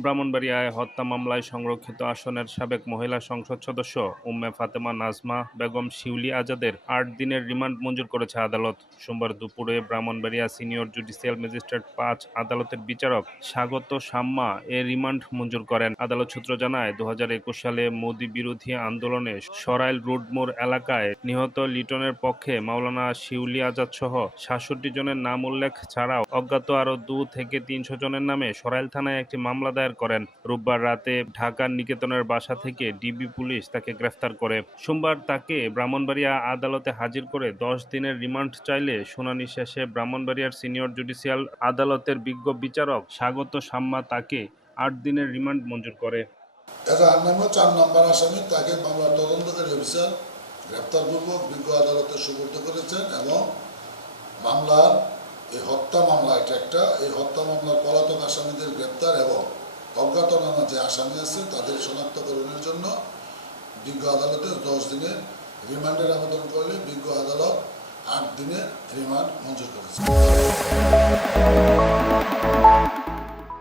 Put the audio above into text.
ব্রাহ্মণবাড়িয়ায় হত্যা মামলায় সংরক্ষিত আসনের সাবেক মহিলা সংসদ সদস্য উম্মে ফাতেমা নাজমা বেগম শিউলি আজাদের ৮ দিনের রিমান্ড মঞ্জুর করেছে আদালত। সোমবার দুপুরে ব্রাহ্মণবাড়িয়া সিনিয়র জুডিশিয়াল ম্যাজিস্ট্রেট ৫ আদালতের বিচারক স্বাগত সাম্মা এ রিমান্ড মঞ্জুর করেন। আদালত সূত্র জানায়, ২০২১ সালে মোদি বিরোধী আন্দোলনে সরাইল রোডমোড় এলাকায় নিহত লিটনের পক্ষে মাওলানা শিউলি আজাদ সহ ৬৭ জনের নাম উল্লেখ ছাড়াও অজ্ঞাত আরও ২ থেকে ৩০০ জনের নামে সরাইল থানায় একটি মামলা দায়ের করেন। রোববার রাতে ঢাকার নিকেতনের বাসা থেকে ডিবি পুলিশ তাকে গ্রেফতার করে। সোমবার তাকে ব্রাহ্মণবাড়িয়া আদালতে হাজির করে ১০ দিনের রিমান্ড চাইলে শুনানি শেষে ব্রাহ্মণবাড়িয়ার সিনিয়র জুডিশিয়াল আদালতের বিজ্ঞ বিচারক স্বাগত সাম্মা তাকে ৮ দিনের রিমান্ড মঞ্জুর করে। এরা অন্যান্য ৪ নম্বর আসামি তাকে মামলার তদন্তকারী অফিসার গ্রেপ্তারপূর্বক বিজ্ঞ আদালতে সুপর্দ করেছেন এবং মামলার এই হত্যা মামলা এই হত্যা মামলার পলাতক আসামিদের গ্রেপ্তার এবং অজ্ঞাতনামা যে আসামি আছে তাদের শনাক্তকরণের জন্য বিজ্ঞ আদালতে ১০ দিনের রিমান্ডের আবেদন করলে বিজ্ঞ আদালত ৮ দিনের রিমান্ড মঞ্জুর করেছে।